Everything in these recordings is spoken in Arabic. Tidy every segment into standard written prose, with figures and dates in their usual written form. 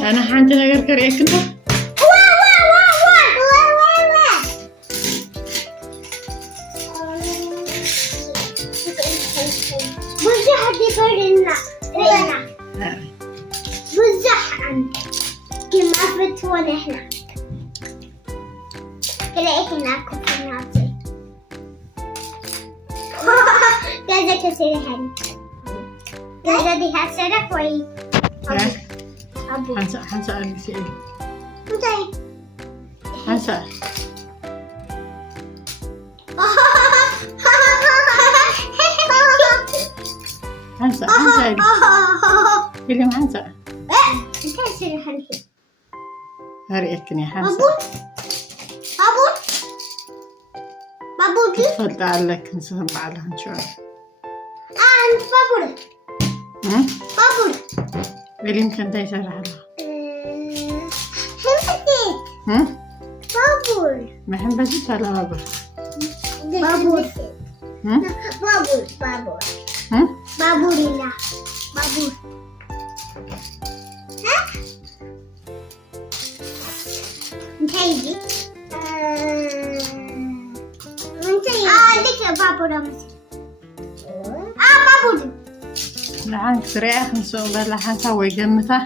أنا حانت نقدر كريك أنت بزح دي فرنا رينا بزح عن كم أفتون إحنا كلا إحنا كفناتي كذا كثير هني كذا دي هسرق وي أبو حنسأل سؤال متى حنسأل حنسأل كلمة حنسأل أنت سري هني هريتني حنسأل بابو تفضل عليك نسمع على هنشوف أنت بابو اللي يمكن ده يسرح لها بابول ما هم بزيت ولا بابول بابول بابولينا بابول انتي لك بابول بابول لحن سريع خمسة ولا لحن سوي جمتها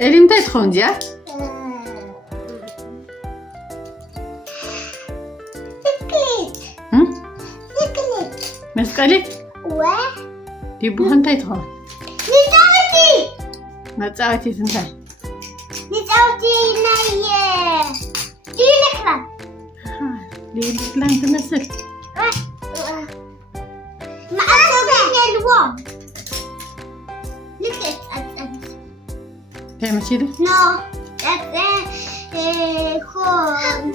اللي متى تخون ديا مسكلت تبوه انتي تخون نتساوتي سنتي ناي جيلك ليك لان تمثل ما أنا الوام لك تعمل كده؟ no خون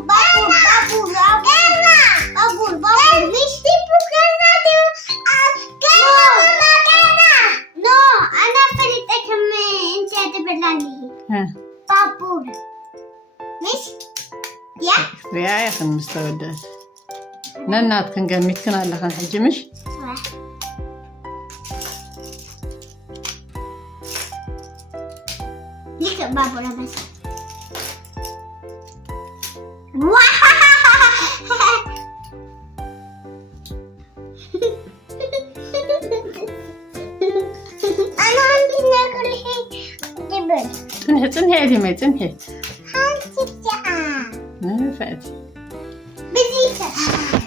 بابو مش تبو no أنا فريتك انت هتبلاني بابو مش يا أخي المستودات ننات كان قامت كنا اللي كان حجي مش ليك بابو بس تنحي هذه ما تنحي هانتي فاتي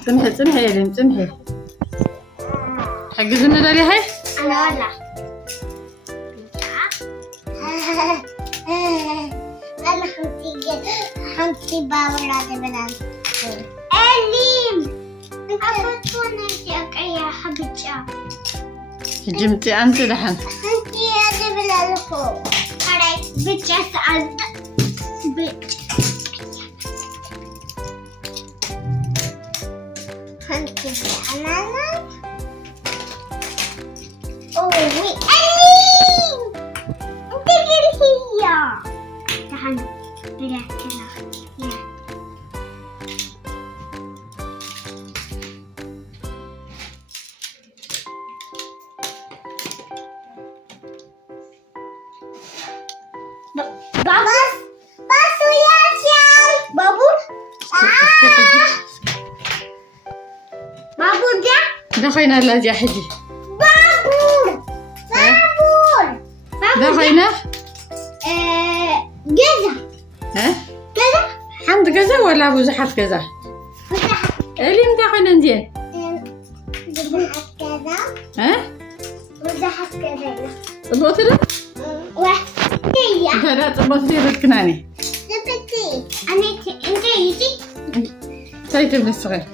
بزيتها تنحي هذه تنحي حجزنا داري هاي أنا ولا أنا حنتي بابا راضي بلان أليم أفتونا يا حبيبتي جمتي أنت دحين حنتي راضي بلان فوق أراي بيتش أنت بيتش حنتي أنا أوه أليم أنت هي تعال بلا كلام يا بابا بس يا شال بابو بابو دخينا لا حجي بابور دخينا جزا ها جزا حمد كذا ولا بزحف كذا اللي مدخينا ندير بزحف كذا ها بزحف كذا البطلة واحد لا تبطلي بالكناني أنا أنت يجي تايت ابن الصغير